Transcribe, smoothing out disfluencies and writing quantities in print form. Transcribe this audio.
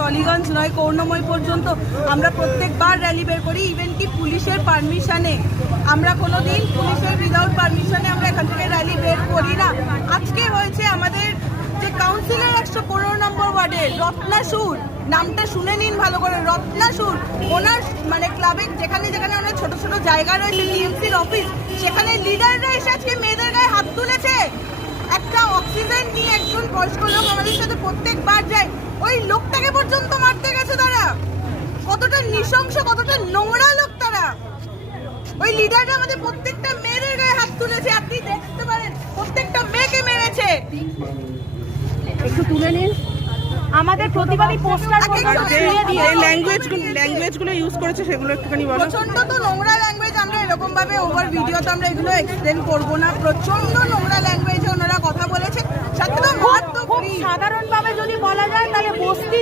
টলিগঞ্জ নয় করুণাময় পর্যন্ত আমরা প্রত্যেকবার র্যালি বের করি, ইভেন কি পুলিশের পারমিশনে। আমরা কোনোদিন পুলিশের উইদাউট পারমিশনে আমরা এখান থেকে র্যালি বের করি না। আজকে হয়েছে আমাদের যে কাউন্সিলর 115 নম্বর ওয়ার্ডের রত্নাসুর, নামটা শুনে নিন ভালো করে, রত্নাসুর, ওনার মানে ক্লাবের যেখানে যেখানে অনেক ছোট ছোট জায়গা রয়েছে, টিএমসির অফিস, সেখানে লিডাররা এসে আজকে মেয়েদের গায়ে হাত তুলেছে। একটা অক্সিজেন নিয়ে একজন বয়স্ক লোক আমাদের সাথে প্রত্যেকবার যায়, ওই লোকটাকে পর্যন্ত মারতে গেছে তারা। কতটা নৃশংস, কতটা নোংরা লোক তারা। ওই লিডাররা আমাদের প্রত্যেকটা মেয়েদের গায়ে হাত তুলেছে, আপনি দেখতে পারেন প্রত্যেকটা মেয়েকে মেরেছে। একটু তুলে নিন আমাদের প্রতিবাদী পোস্টার ল্যাঙ্গুয়েজগুলো ইউজ করেছে সেগুলো একটুখানি বলো। প্রচন্ড তো নোংরা ল্যাঙ্গুয়েজ, আমরা এরকম ভাবে ওভার ভিডিও তো আমরা এগুলো এক্সপ্লেন করবো না। প্রচন্ড নোংরা ল্যাঙ্গুয়েজে ওনারা কথা বলেছে। সাধারণভাবে যদি বলা যায় তাহলে বস্তি